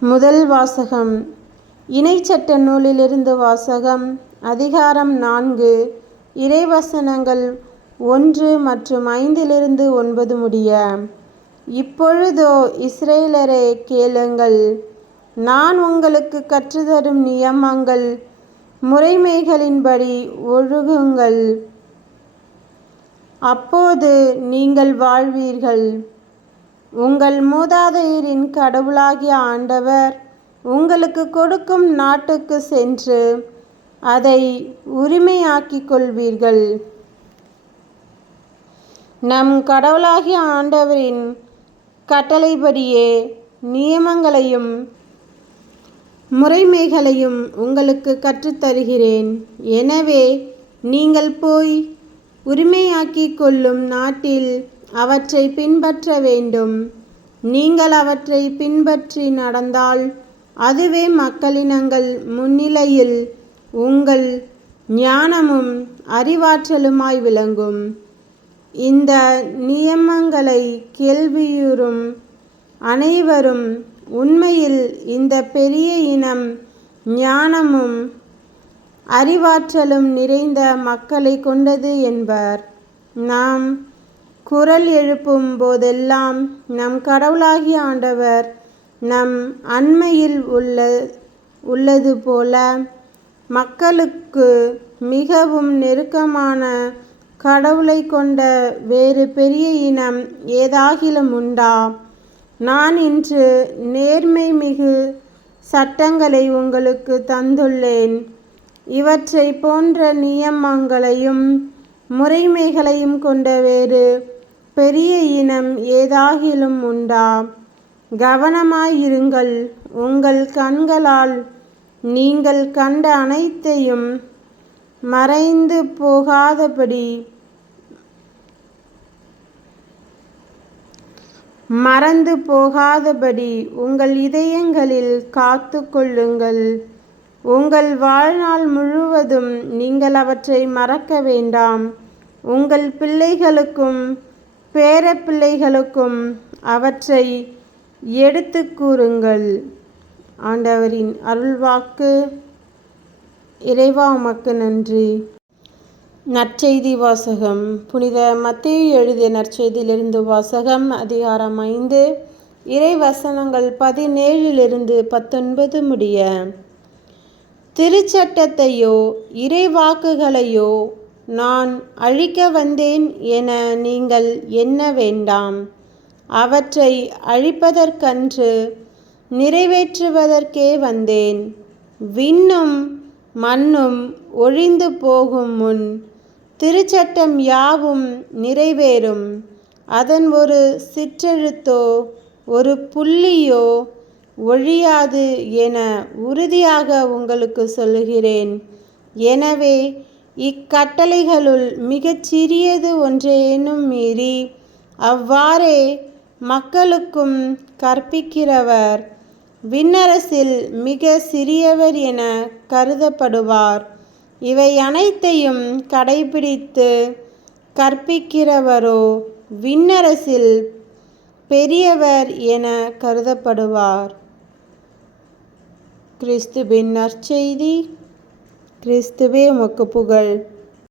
முதல் வாசகம். இணைச்சட்ட நூலிலிருந்து வாசகம். அதிகாரம் 4. இறைவசனங்கள் 1 மற்றும் 5 9 முடிய. இப்பொழுதோ இஸ்ரேலரே, கேளுங்கள். நான் உங்களுக்கு கற்றுத்தரும் நியமங்கள் முறைமைகளின்படி ஒழுகுங்கள். அப்போது நீங்கள் வாழ்வீர்கள். உங்கள் மூதாதையரின் கடவுளாகிய ஆண்டவர் உங்களுக்கு கொடுக்கும் நாட்டுக்கு சென்று அதை உரிமையாக்கிக் கொள்வீர்கள். நம் கடவுளாகிய ஆண்டவரின் கட்டளைப்படியே நியமங்களையும் முறைமைகளையும் உங்களுக்கு கற்றுத்தருகிறேன். எனவே நீங்கள் போய் உரிமையாக்கிக் கொள்ளும் நாட்டில் அவற்றை பின்பற்ற வேண்டும். நீங்கள் அவற்றை பின்பற்றி நடந்தால் அதுவே மக்களினங்கள் முன்னிலையில் உங்கள் ஞானமும் அறிவாற்றலுமாய் விளங்கும். இந்த நியமங்களை கேள்வியுறும் அனைவரும் உண்மையில் இந்த பெரிய இனம் ஞானமும் அறிவாற்றலும் நிறைந்த மக்களை கொண்டது என்பர். நாம் குரல் எழுப்பும் போதெல்லாம் நம் கடவுளாகிய ஆண்டவர் நம் அண்மையில் உள்ளது போல மக்களுக்கு மிகவும் நெருக்கமான கடவுளை கொண்ட வேறு பெரிய இனம் ஏதாகிலும் உண்டா? நான் இன்று நேர்மை மிகு சட்டங்களை உங்களுக்கு தந்துள்ளேன். இவற்றை போன்ற நியமங்களையும் முறைமைகளையும் கொண்ட வேறு பெரிய இனம் ஏதாகிலும் உண்டா? கவனமாயிருங்கள். உங்கள் கண்களால் நீங்கள் கண்ட அனைத்தையும் மறைந்து போகாதபடி உங்கள் இதயங்களில் காத்து கொள்ளுங்கள். உங்கள் வாழ்நாள் முழுவதும் நீங்கள் அவற்றை மறக்க வேண்டாம். உங்கள் பிள்ளைகளுக்கும் பேரப்பிள்ளைகளுக்கும் அவற்றை எடுத்து கூறுங்கள். ஆண்டவரின் அருள்வாக்கு. இறைவா, உமக்கு நன்றி. நற்செய்தி வாசகம். புனித மத்தேயு எழுதிய நற்செய்தியிலிருந்து வாசகம். அதிகாரம் 5. இறைவசனங்கள் 17 19 முடிய. திருச்சட்டத்தையோ இறைவாக்குகளையோ நான் அழிக்க வந்தேன் என நீங்கள் எண்ண வேண்டாம். அவற்றை அழிப்பதற்கன்று நிறைவேற்றுவதற்கே வந்தேன். விண்ணும் மண்ணும் ஒழிந்து போகும் முன் திருச்சட்டம் யாவும் நிறைவேறும். அதன் ஒரு சிற்றெழுத்தோ ஒரு புள்ளியோ ஒழியாது என உறுதியாக உங்களுக்கு சொல்லுகிறேன். எனவே இக்கட்டளைகளுள் மிகச் சிறியது ஒன்றேனும் மீறி அவ்வாறே மக்களுக்கும் கற்பிக்கிறவர் விண்ணரசில் மிக சிறியவர் என கருதப்படுவார். இவை அனைத்தையும் கடைபிடித்து கற்பிக்கிறவரோ விண்ணரசில் பெரியவர் என கருதப்படுவார். கிறிஸ்துவின் நற்செய்தி. கிறிஸ்துவே உமக்கு புகழ்.